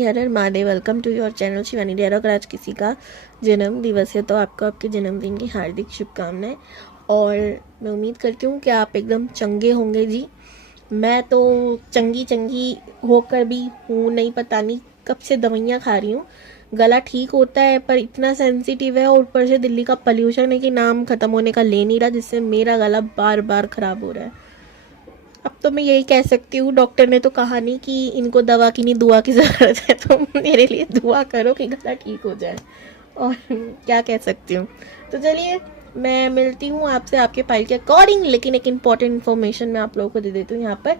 Ji, Har Har Mahadev. Welcome to your channel Shivani Dera. अगर आज किसी का जन्म दिवस है तो आपको आपके जन्मदिन की हार्दिक शुभकामनाएं। और मैं उम्मीद करती हूँ कि आप एकदम चंगे होंगे जी। मैं तो चंगी चंगी होकर भी हूँ नहीं, पता नहीं कब से दवाइयाँ खा रही हूँ। गला ठीक होता है पर इतना सेंसिटिव है, और ऊपर से दिल्ली का पोल्यूशन है कि नाम खत्म होने का ले नहीं रहा, जिससे मेरा गला बार बार खराब हो रहा है। अब तो मैं यही कह सकती हूँ, डॉक्टर ने तो कहा नहीं कि इनको दवा की नहीं दुआ की ज़रूरत है, तो मेरे लिए दुआ करो कि गला ठीक हो जाए। और क्या कह सकती हूँ। तो चलिए मैं मिलती हूँ आपसे आपके पाइल के अकॉर्डिंग, लेकिन एक इम्पॉर्टेंट इन्फॉर्मेशन मैं आप लोगों को दे देती हूँ यहाँ पर।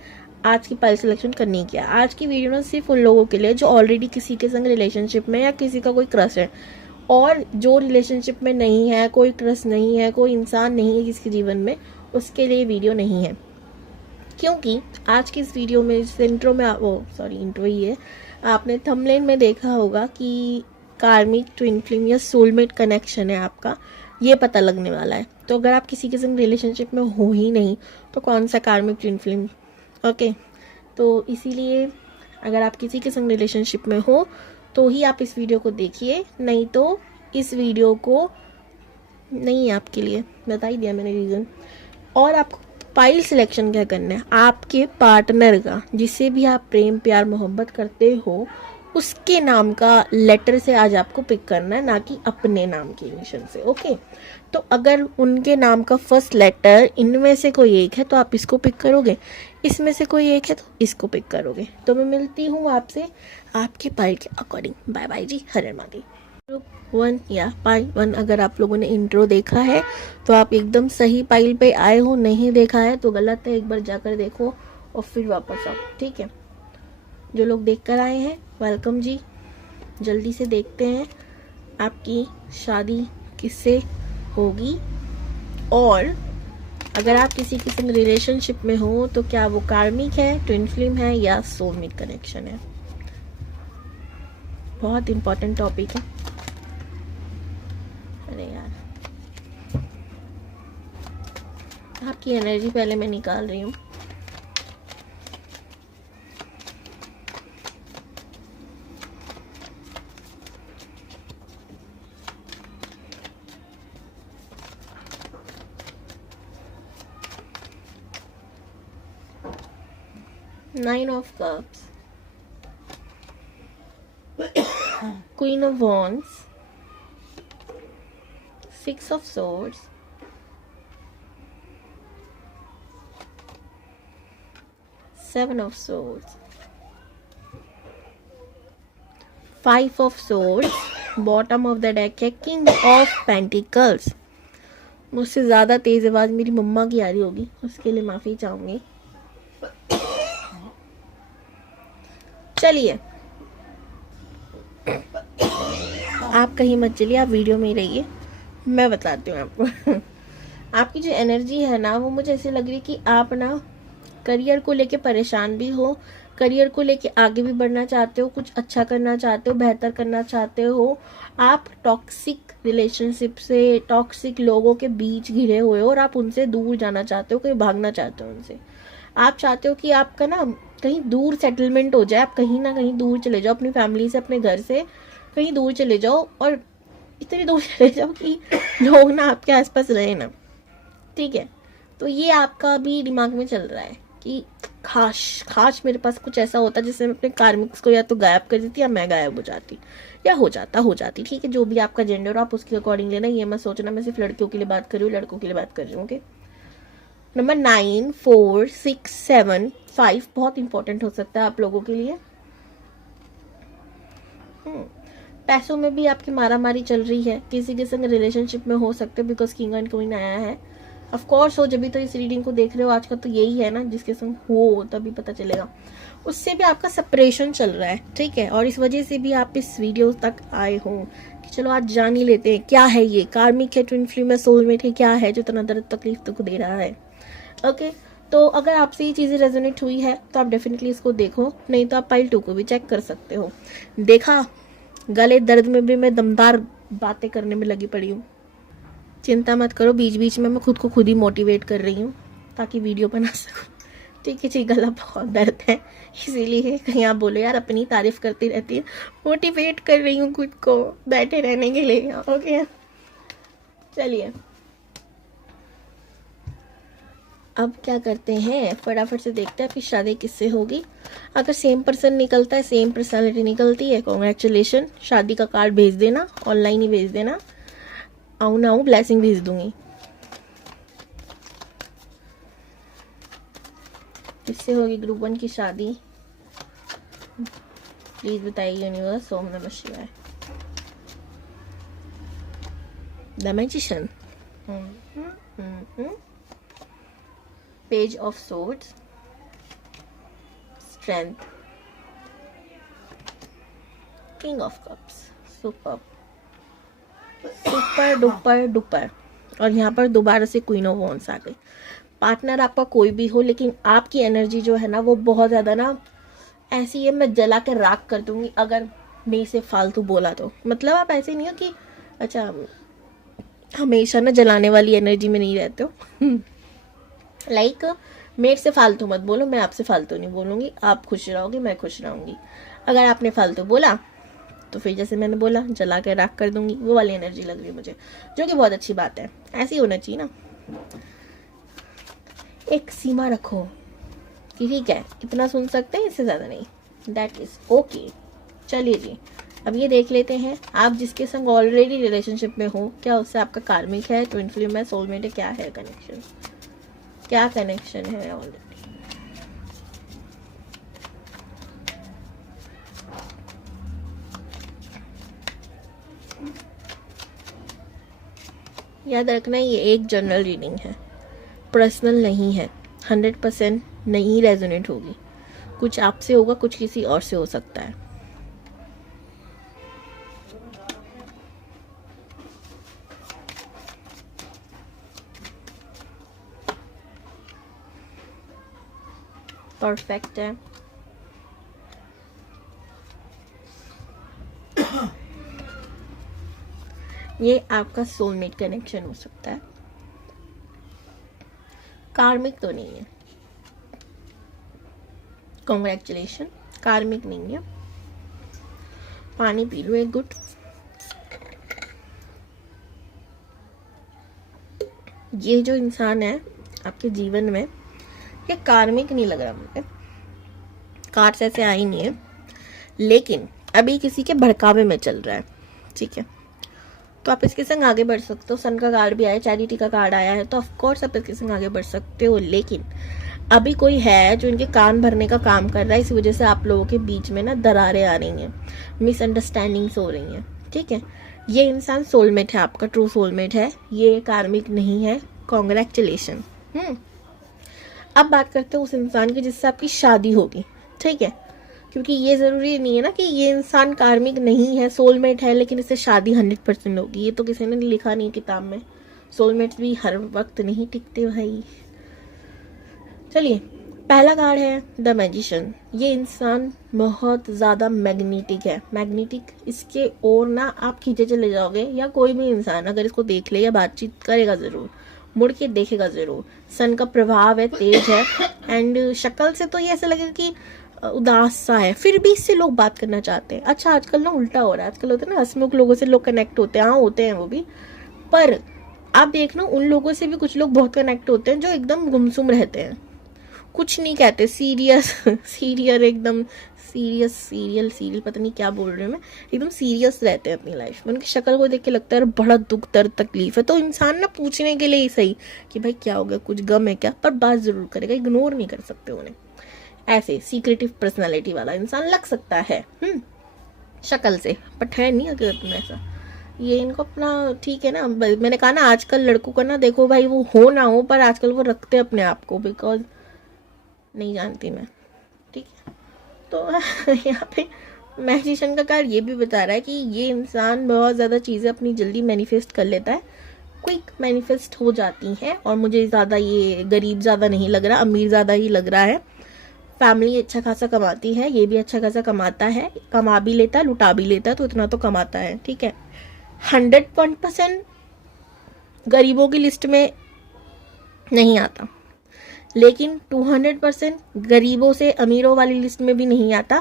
आज की पाइल सिलेक्शन करनी क्या। आज की वीडियो ना सिर्फ उन लोगों के लिए जो ऑलरेडी किसी के संग रिलेशनशिप में या किसी का कोई क्रश है, और जो रिलेशनशिप में नहीं है, कोई क्रश नहीं है, कोई इंसान नहीं है किसी जीवन में, उसके लिए वीडियो नहीं है। क्योंकि आज की इस वीडियो में, इस इंट्रो में, इंट्रो ही है, आपने थंबनेल में देखा होगा कि कार्मिक ट्विन फ्लेम या सोलमेट कनेक्शन है आपका, ये पता लगने वाला है। तो अगर आप किसी के संग रिलेशनशिप में हो ही नहीं तो कौन सा कार्मिक ट्विन फ्लेम। ओके, तो इसीलिए अगर आप किसी के संग रिलेशनशिप में हो तो ही आप इस वीडियो को देखिए, नहीं तो इस वीडियो को नहीं है आपके लिए। बता ही दिया मैंने रीज़न। और आपको पाइल सिलेक्शन क्या करना है, आपके पार्टनर का, जिससे भी आप प्रेम प्यार मोहब्बत करते हो, उसके नाम का लेटर से आज आपको पिक करना है, ना कि अपने नाम के इनिशियल से। ओके, तो अगर उनके नाम का फर्स्ट लेटर इनमें से कोई एक है तो आप इसको पिक करोगे, इसमें से कोई एक है तो इसको पिक करोगे। तो मैं मिलती हूँ आपसे आपके पाइल के अकॉर्डिंग। बाय बाय जी, हर हर महादेव। ग्रुप 1 या पाइल 1, अगर आप लोगों ने इंट्रो देखा है तो आप एकदम सही पाइल पे आए हो, नहीं देखा है तो गलत है, एक बार जाकर देखो और फिर वापस आओ, ठीक है। जो लोग देख कर आए हैं वेलकम जी। जल्दी से देखते हैं आपकी शादी किससे होगी, और अगर आप किसी के संग रिलेशनशिप में हो तो क्या वो कार्मिक है, ट्विन फ्लेम है या सोलमेट कनेक्शन है। बहुत इंपॉर्टेंट टॉपिक है। अरे यार, आपकी एनर्जी पहले मैं निकाल रही हूँ। Nine of Cups, Queen of Wands, Six of Swords, Seven of Swords, Five of Swords, bottom of the deck है किंग ऑफ पेंटिकल्स। मुझसे ज़्यादा तेज़ आवाज़ मेरी मम्मा की आ रही होगी, उसके लिए माफ़ी चाहूँगी। चलिए, आप कहीं मत चलिए, आप वीडियो में ही रहिए, मैं बताती हूँ आपको। आपकी जो एनर्जी है ना, वो मुझे ऐसे लग रही है कि आप ना करियर को लेके परेशान भी हो, करियर को लेके आगे भी बढ़ना चाहते हो, कुछ अच्छा करना चाहते हो, बेहतर करना चाहते हो। आप टॉक्सिक रिलेशनशिप से, टॉक्सिक लोगों के बीच घिरे हुए हो और आप उनसे दूर जाना चाहते हो, कहीं भागना चाहते हो उनसे। आप चाहते हो कि आपका ना कहीं दूर सेटलमेंट हो जाए, आप कहीं ना कहीं दूर चले जाओ अपनी फैमिली से, अपने घर से कहीं दूर चले जाओ, और इतनी दूर चले जाओ कि लोग ना आपके आसपास रहे ना, ठीक है। तो ये आपका भी दिमाग में चल रहा है कि खास मेरे पास कुछ ऐसा होता जिससे मैं अपने कार्मिक्स को या तो गायब कर देती या मैं गायब हो जाती, या हो जाती, ठीक है। जो भी आपका जेंडर आप उसके अकॉर्डिंग लेना, ये मत सोचना मैं सिर्फ लड़कियों के लिए बात कर रही हूँ, लड़कों के लिए बात कर रही हूँ। ओके, नंबर 9, 4, 6, 7, 5 बहुत इंपॉर्टेंट हो सकता है आप लोगों के लिए। पैसों में भी आपकी मारामारी चल रही है, किसी के संग रिलेशनशिप में हो सकते हो, बिकॉज किंग एंड क्वीन आया है। ऑफ कोर्स हो, जब भी तो इस रीडिंग को देख रहे हो, आज का तो यही है ना, जिसके संग हो तभी पता चलेगा। उससे भी आपका सेपरेशन चल रहा है, ठीक है। और इस वजह से भी आप इस वीडियो तक आए हो कि चलो आज जान ही लेते हैं क्या है ये, कार्मिक है, ट्विन फ्लेम है, सोलमेट है, क्या है जो इतना दर्द तकलीफ तक दे रहा है। ओके, तो अगर आपसे ये चीज़ें रेजोनेट हुई है तो आप डेफिनेटली इसको देखो, नहीं तो आप पाइल 2 को भी चेक कर सकते हो। देखा, गले दर्द में भी मैं दमदार बातें करने में लगी पड़ी हूँ। चिंता मत करो, बीच बीच में मैं खुद को खुद ही मोटिवेट कर रही हूँ ताकि वीडियो बना सकूँ, ठीक है जी, गला बहुत दर्द है, इसीलिए कहीं आप बोलो यार अपनी तारीफ करती रहती है, मोटिवेट कर रही हूँ खुद को बैठे रहने के लिए। ओके चलिए अब क्या करते हैं, फटाफट से देखते हैं फिर शादी किससे होगी। अगर सेम पर्सन निकलता है, सेम पर्सनालिटी निकलती है, कॉन्ग्रेचुलेशन, शादी का कार्ड भेज देना, ऑनलाइन ही भेज देना, आऊँ ना आऊँ ब्लेसिंग भेज दूंगी। किससे होगी ग्रुप 1 की शादी, प्लीज बताइए यूनिवर्स। ओम नमः शिवाय। The magician, page of swords, strength, king of cups, super super duper duper. और यहाँ पर दोबारा से क्वीन ऑफ वॉन्ड्स आ गई। पार्टनर आपका कोई भी हो, लेकिन आपकी एनर्जी जो है ना वो बहुत ज़्यादा ना ऐसी है, मैं जला के राख कर दूंगी अगर मेरे से फालतू बोला तो। मतलब आप ऐसे नहीं हो कि अच्छा हमेशा ना जलाने वाली एनर्जी में नहीं रहते हो। लाइक मेरे से फालतू मत बोलो, मैं आपसे फालतू नहीं बोलूँगी, आप खुश रहोगे मैं खुश रहूँगी। अगर आपने फालतू बोला तो फिर जैसे मैंने बोला जला के राख कर दूंगी, वो वाली एनर्जी लग रही है मुझे, जो कि बहुत अच्छी बात है, ऐसी होना चाहिए ना। एक सीमा रखो कि ठीक है इतना सुन सकते हैं, इससे ज़्यादा नहीं, दैट इज ओके। चलिए जी अब ये देख लेते हैं, आप जिसके संग ऑलरेडी रिलेशनशिप में हो, क्या उससे आपका कार्मिक है, ट्विन फ्लेम है, सोलमेट है, क्या है कनेक्शन, क्या कनेक्शन है ऑलरेडी। याद रखना ये एक जनरल रीडिंग है, पर्सनल नहीं है, 100% नहीं रेजोनेट होगी, कुछ आपसे होगा, कुछ किसी और से हो सकता है। परफेक्ट है, ये आपका सोलमेट कनेक्शन हो सकता है, कार्मिक तो नहीं है। कॉन्ग्रेचुलेशन, कार्मिक नहीं है। पानी पी लो एक गुट। ये जो इंसान है आपके जीवन में, ये कार्मिक नहीं लग रहा मुझे, कार्ड्स ऐसे आ ही नहीं है, लेकिन अभी किसी के भड़कावे में चल रहा है, ठीक है, तो आप इसके संग आगे बढ़ सकते हो। सन का कार्ड भी आया, चैरिटी का कार्ड आया है, तो ऑफ कोर्स आप इसके संग आगे बढ़ सकते हो, लेकिन अभी कोई है जो इनके कान भरने का काम कर रहा है, इस वजह से आप लोगों के बीच में ना दरारें आ रही हैं, मिसअंडरस्टैंडिंग्स हो रही हैं, ठीक है। ये इंसान सोलमेट है, आपका ट्रू सोलमेट है, ये कार्मिक नहीं है। कॉन्ग्रेचुलेशन। अब बात करते हैं उस इंसान की जिससे आपकी शादी होगी, ठीक है, क्योंकि ये ज़रूरी नहीं है ना कि ये इंसान कार्मिक नहीं है, सोलमेट है, लेकिन इससे शादी 100% होगी। ये तो किसी ने लिखा नहीं किताब में, सोलमेट्स भी हर वक्त नहीं टिकते भाई। चलिए पहला कार्ड है द मैजिशियन। ये इंसान बहुत ज़्यादा मैग्नेटिक है, मैग्नेटिक, इसके और ना आप खींचे चले जाओगे, या कोई भी इंसान अगर इसको देख ले या बातचीत करेगा ज़रूर, मुड़ के देखेगा ज़रूर। सन का प्रभाव है, तेज है, एंड शक्ल से तो ये ऐसा लगेगा कि उदास सा है, फिर भी इससे लोग बात करना चाहते हैं। अच्छा आजकल ना उल्टा हो रहा है, आजकल होता है ना हंसमुख लोगों से लोग कनेक्ट होते हैं, हाँ होते हैं वो भी, पर आप देखना उन लोगों से भी कुछ लोग बहुत कनेक्ट होते हैं जो एकदम गुमसुम रहते हैं, कुछ नहीं कहते, सीरियस सीरियर एकदम सीरियस, सीरियल पता नहीं क्या बोल रही हूँ मैं, एकदम सीरियस रहते हैं अपनी लाइफ में। उनकी शक्ल को देख के लगता है बड़ा दुख दर्द तकलीफ है, तो इंसान ना पूछने के लिए ही सही कि भाई क्या हो गया, कुछ गम है क्या, पर बात जरूर करेगा, इग्नोर नहीं कर सकते उन्हें। ऐसे सीक्रेटिव पर्सनालिटी वाला इंसान लग सकता है शक्ल से, बट है नहीं अगर तुम ऐसा। ये इनको अपना ठीक है ना, मैंने कहा ना आजकल लड़कों का ना देखो भाई, वो हो ना हो पर आजकल वो रखते हैं अपने आप को, बिकॉज नहीं जानती मैं, ठीक है। तो यहाँ पे मैजिशियन का कार्ड ये भी बता रहा है कि ये इंसान बहुत ज़्यादा चीज़ें अपनी जल्दी मैनिफेस्ट कर लेता है, क्विक मैनिफेस्ट हो जाती हैं, और मुझे ज़्यादा ये गरीब ज़्यादा नहीं लग रहा, अमीर ज़्यादा ही लग रहा है। फैमिली अच्छा खासा कमाती है, ये भी अच्छा खासा कमाता है, कमा भी लेता है, लुटा भी लेता है, तो इतना तो कमाता है, ठीक है। 100% गरीबों की लिस्ट में नहीं आता, लेकिन 200% गरीबों से अमीरों वाली लिस्ट में भी नहीं आता।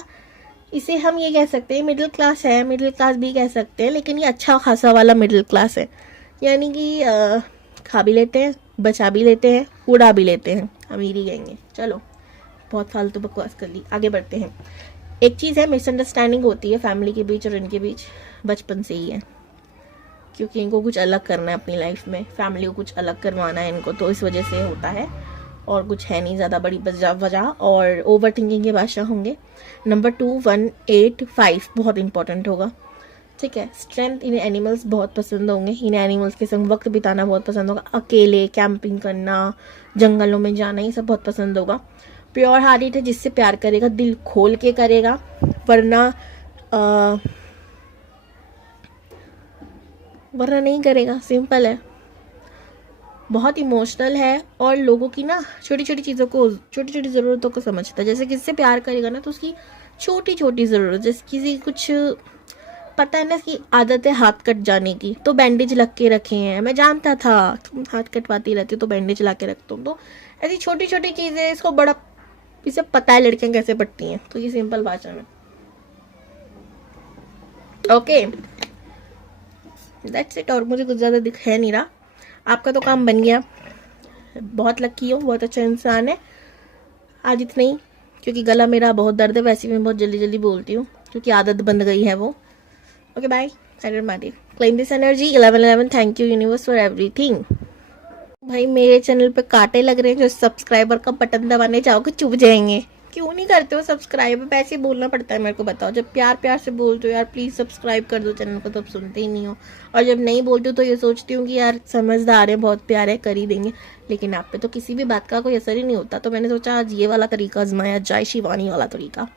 इसे हम ये कह सकते हैं मिडिल क्लास है, मिडिल क्लास भी कह सकते हैं, लेकिन ये अच्छा खासा वाला मिडिल क्लास है। यानी कि खा भी लेते हैं, बचा भी लेते हैं, उड़ा भी लेते हैं, अमीर ही कहेंगे। चलो बहुत फालतू बकवास कर ली, आगे बढ़ते हैं। एक चीज़ है, मिसअंडरस्टैंडिंग होती है फैमिली के बीच और इनके बीच बचपन से ही है, क्योंकि इनको कुछ अलग करना है अपनी लाइफ में, फैमिली को कुछ अलग करवाना है इनको, तो इस वजह से होता है और कुछ है नहीं ज़्यादा बड़ी वजह। और ओवर थिंकिंग के बादशाह होंगे। नंबर 2185 बहुत इंपॉर्टेंट होगा, ठीक है। स्ट्रेंथ, इन्हें एनिमल्स बहुत पसंद होंगे, इन्हें एनिमल्स के संग वक्त बिताना बहुत पसंद होगा, अकेले कैंपिंग करना, जंगलों में जाना, ये सब बहुत पसंद होगा। प्योर हार्टेड है, जिससे प्यार करेगा दिल खोल के करेगा, वरना नहीं करेगा, सिंपल है। बहुत इमोशनल है और लोगों की ना छोटी छोटी चीज़ों को, छोटी छोटी ज़रूरतों को समझता है। जैसे किससे प्यार करेगा ना तो उसकी छोटी छोटी ज़रूरत, जैसे किसी कुछ पता है ना कि आदत है हाथ कट जाने की, तो बैंडेज लग के रखे हैं। मैं जानता था तुम हाथ कटवाती रहती हो तो बैंडेज ला के रखता हूँ। तो ऐसी छोटी छोटी चीज़ें, इसको बड़ा, इसे पता है लड़कियां कैसे पढ़ती हैं, तो ये सिंपल भाषा में। Okay, that's it. और मुझे कुछ ज़्यादा दिख है नहीं रहा। आपका तो काम बन गया, बहुत लकी हो, बहुत अच्छा इंसान है। आज इतना ही, क्योंकि गला मेरा बहुत दर्द है, वैसे मैं बहुत जल्दी जल्दी बोलती हूँ क्योंकि आदत बन गई है वो। Okay bye, Har Mahadev. Claim this energy 1111। Thank you universe for everything. भाई मेरे चैनल पे कांटे लग रहे हैं, जो सब्सक्राइबर का बटन दबाने चाहोगे चुभ जाएंगे। क्यों नहीं करते हो सब्सक्राइब? ऐसे ही बोलना पड़ता है मेरे को, बताओ। जब प्यार प्यार से बोलते हो यार प्लीज़ सब्सक्राइब कर दो चैनल को, तब सुनते ही नहीं हो। और जब नहीं बोलते हो तो ये सोचती हूँ कि यार समझदार है, बहुत प्यार है, कर ही देंगे। लेकिन आप पे तो किसी भी बात का कोई असर ही नहीं होता, तो मैंने सोचा आज ये वाला तरीका आजमाया जाए, शिवानी वाला तरीका।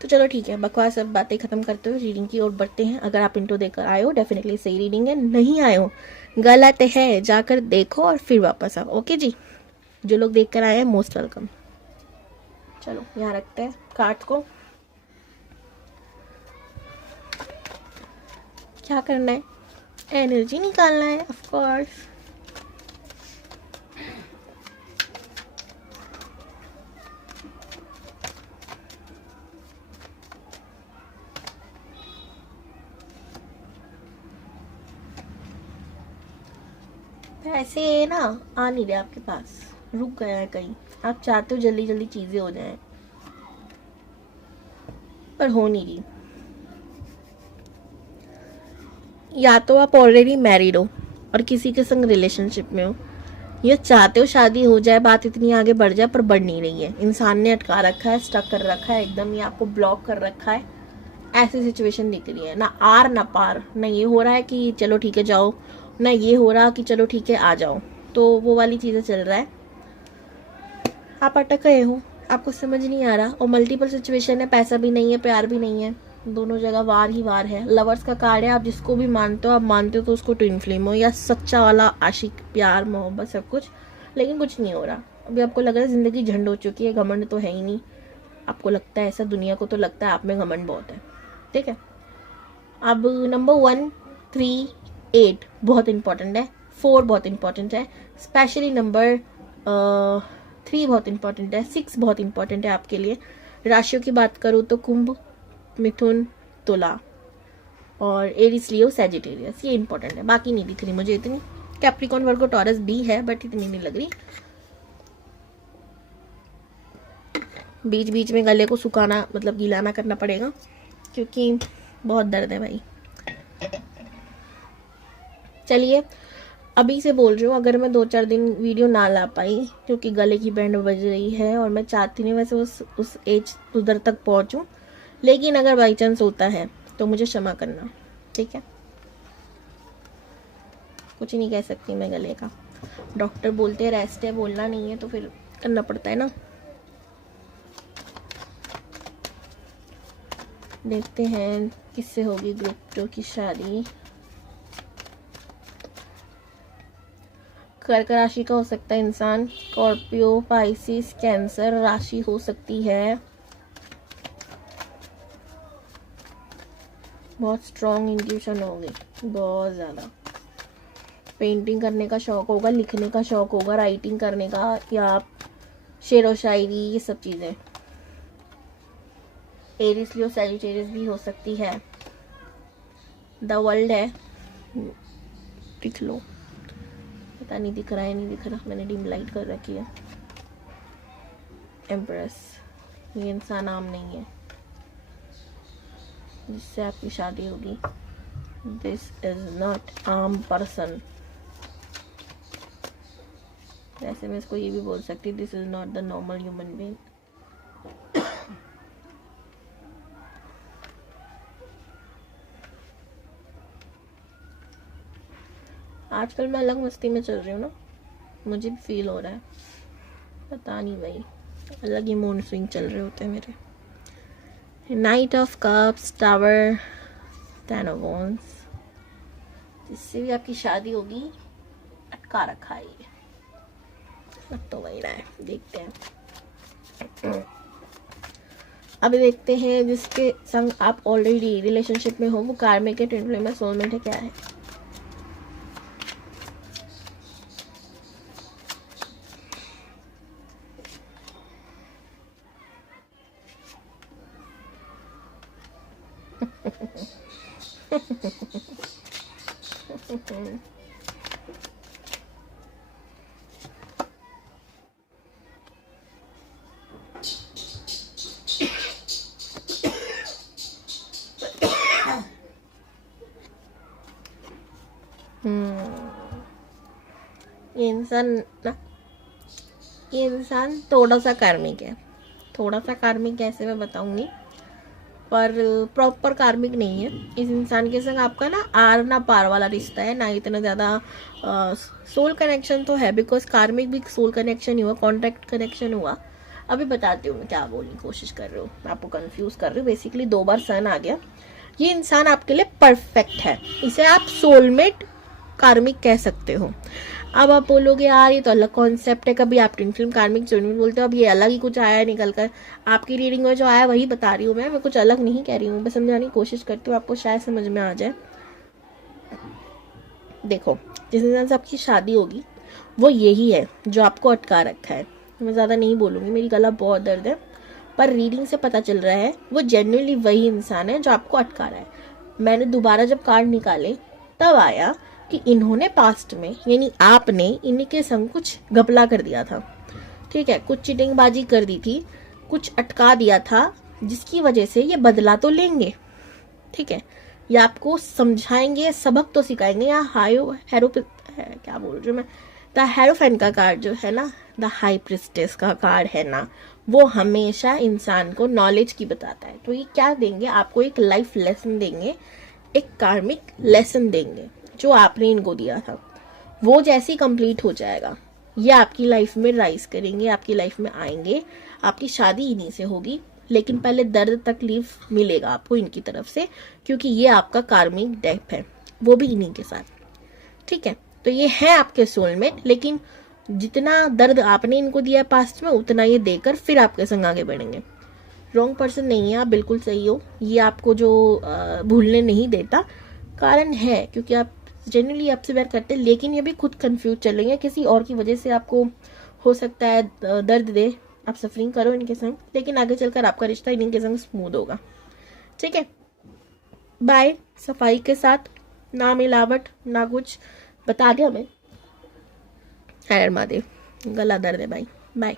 तो चलो ठीक है, बकवास सब बातें खत्म करते हुए रीडिंग की ओर बढ़ते हैं। अगर आप इंट्रो देकर आए हो डेफिनेटली सही रीडिंग है, नहीं आए हो गलत है, जाकर देखो और फिर वापस आओ। ओके जी, जो लोग देख कर आए हैं मोस्ट वेलकम। चलो यहाँ रखते हैं कार्ड को। क्या करना है? एनर्जी निकालना है ऑफ कोर्स। ऐसे ना आ नहीं रहे आपके पास, रुक गया है कहीं। आप चाहते हो जल्दी जल्दी चीजें हो जाएं, पर हो नहीं रही। या तो आप ऑलरेडी मैरिड हो और किसी के संग रिलेशनशिप में हो, या चाहते हो शादी हो जाए, बात इतनी आगे बढ़ जाए, पर बढ़ नहीं रही है। इंसान ने अटका रखा है, स्टक कर रखा है एकदम ही, आपको ब्लॉक कर रखा है। ऐसी सिचुएशन दिख रही है, ना आर ना पार। ना ये हो रहा है कि चलो ठीक है जाओ, ना ये हो रहा कि चलो ठीक है आ जाओ। तो वो वाली चीज़ें चल रहा है, आप अटक गए हो, आपको समझ नहीं आ रहा। और मल्टीपल सिचुएशन है, पैसा भी नहीं है, प्यार भी नहीं है, दोनों जगह वार ही वार है। लवर्स का कार्ड है, आप जिसको भी मानते हो, आप मानते हो तो उसको ट्विन फ्लेम हो, या सच्चा वाला आशिक, प्यार मोहब्बत सब कुछ, लेकिन कुछ नहीं हो रहा। अभी आपको लग रहा है जिंदगी झंड हो चुकी है, घमंड तो है ही नहीं। आपको लगता है ऐसा, दुनिया को तो लगता है आप में घमंड बहुत है, ठीक है। अब नंबर 138 बहुत इंपॉर्टेंट है, 4 बहुत इंपॉर्टेंट है, स्पेशली नंबर 3 बहुत इंपॉर्टेंट है, 6 बहुत इंपॉर्टेंट है आपके लिए। राशियों की बात करूँ तो कुंभ, मिथुन, तुला और एरिस, लियो, सैजिटेरियस, ये इंपॉर्टेंट है। बाकी नहीं दिख रही मुझे इतनी। कैप्रिकॉन, वर्गो, टॉरस भी है बट इतनी नहीं लग रही। बीच बीच में गले को सुखाना, मतलब गीलाना करना पड़ेगा, क्योंकि बहुत दर्द है भाई। चलिए अभी से बोल रही हूँ, अगर मैं 2-4 दिन वीडियो ना ला पाई क्योंकि गले की बैंड बज रही है और मैं चाहती नहीं वैसे उस एज उधर तक पहुँचूँ, लेकिन अगर बाई चांस होता है तो मुझे क्षमा करना, ठीक है। कुछ नहीं कह सकती मैं गले का, डॉक्टर बोलते हैं रेस्ट है, बोलना नहीं है तो फिर करना पड़ता है ना। देखते हैं किससे होगी ग्रुप 2 की शादी। कर्क राशि का हो सकता है इंसान, स्कॉर्पियो, पाइसिस, कैंसर राशि हो सकती है। बहुत स्ट्रॉन्ग इंट्यूशन होगी, बहुत ज़्यादा। पेंटिंग करने का शौक होगा, लिखने का शौक होगा, राइटिंग करने का, या आप शेर व शायरी, ये सब चीज़ें। एरिस लियो सैजिटेरियस भी हो सकती है। द वर्ल्ड है, दिख लो, पता नहीं दिख रहा है नहीं दिख रहा, मैंने डिम लाइट कर रखी है। एम्प्रेस, ये इंसान आम नहीं है जिससे आपकी शादी होगी। दिस इज नॉट आम पर्सन। वैसे मैं इसको ये भी बोल सकती, this is not the normal human being. आजकल मैं अलग मस्ती में चल रही हूँ ना, मुझे भी फील हो रहा है, पता नहीं भाई, अलग ही मूड स्विंग चल रहे होते हैं मेरे। Night of cups, tower, 10 of wands, जिससे भी आपकी शादी होगी अटका रखा है ये, अब तो वही रहा है, देखते हैं। अभी देखते हैं जिसके संग आप ऑलरेडी रिलेशनशिप में हो वो कार्मिक है, ट्विन फ्लेम है, सोलमेट है, क्या है। ये इंसान थोड़ा सा कार्मिक है, थोड़ा सा कार्मिक कैसे मैं बताऊंगी, पर प्रॉपर कार्मिक नहीं है। इस इंसान के संग आपका ना आर ना पार वाला रिश्ता है, ना इतना ज़्यादा सोल कनेक्शन तो है, बिकॉज कार्मिक भी सोल कनेक्शन ही हुआ, कॉन्ट्रैक्ट कनेक्शन हुआ। अभी बताती हूँ मैं क्या बोलने की कोशिश कर रही हूँ, मैं आपको कंफ्यूज कर रही हूँ। बेसिकली 2 बार सन आ गया। ये इंसान आपके लिए परफेक्ट है, इसे आप सोलमेट कार्मिक कह सकते हो। अब आप बोलोगे यार ये तो अलग कॉन्सेप्ट है, कभी आप ट्विन फ्लेम कार्मिक सोलमेट बोलते हो, अब ये अलग ही कुछ आया है निकल कर। आपकी रीडिंग में जो आया वही बता रही हूँ मैं कुछ अलग नहीं कह रही हूँ, मैं समझाने की कोशिश करती हूँ, आपको शायद समझ में आ जाए। देखो, जिस इंसान से आपकी शादी होगी वो यही है जो आपको अटका रखा है। मैं ज़्यादा नहीं बोलूँगी, मेरी गला बहुत दर्द है, पर रीडिंग से पता चल रहा है वो जेन्युइनली वही इंसान है जो आपको अटका रहा है। मैंने दोबारा जब कार्ड निकाले तब आया कि इन्होंने पास्ट में, यानी आपने इन्हीं के संग कुछ घपला कर दिया था, ठीक है, कुछ चीटिंगबाजी कर दी थी, कुछ अटका दिया था, जिसकी वजह से ये बदला तो लेंगे, ठीक है, ये आपको समझाएंगे, सबक तो सिखाएंगे। या क्या बोल रही हूँ मैं, द हेरोफेन का कार्ड जो है ना, द हाई प्रिस्टेस का कार्ड है ना, वो हमेशा इंसान को नॉलेज की बताता है। तो ये क्या देंगे आपको, एक लाइफ लेसन देंगे, एक कार्मिक लेसन देंगे जो आपने इनको दिया था। वो जैसे ही कंप्लीट हो जाएगा ये आपकी लाइफ में राइज करेंगे, आपकी लाइफ में आएंगे, आपकी शादी इन्हीं से होगी, लेकिन पहले दर्द तकलीफ मिलेगा आपको इनकी तरफ से, क्योंकि ये आपका कार्मिक डेथ है, वो भी इन्हीं के साथ, ठीक है। तो ये है आपके सोलमेट, लेकिन जितना दर्द आपने इनको दिया पास्ट में उतना ये देकर फिर आपके संग आगे बढ़ेंगे। रॉन्ग पर्सन नहीं है, आप बिल्कुल सही हो। ये आपको जो भूलने नहीं देता, कारण है क्योंकि आप जेन्युइनली आपसे प्यार करते हैं, लेकिन ये भी खुद कंफ्यूज चल रही है, किसी और की वजह से आपको हो सकता है दर्द दे, आप सफरिंग करो इनके संग, लेकिन आगे चलकर आपका रिश्ता इन्हीं के संग स्मूथ होगा, ठीक है। बाय, सफाई के साथ, ना मिलावट ना कुछ, बता दिया मैं। हर महादेव, गला दर्द है भाई, बाय।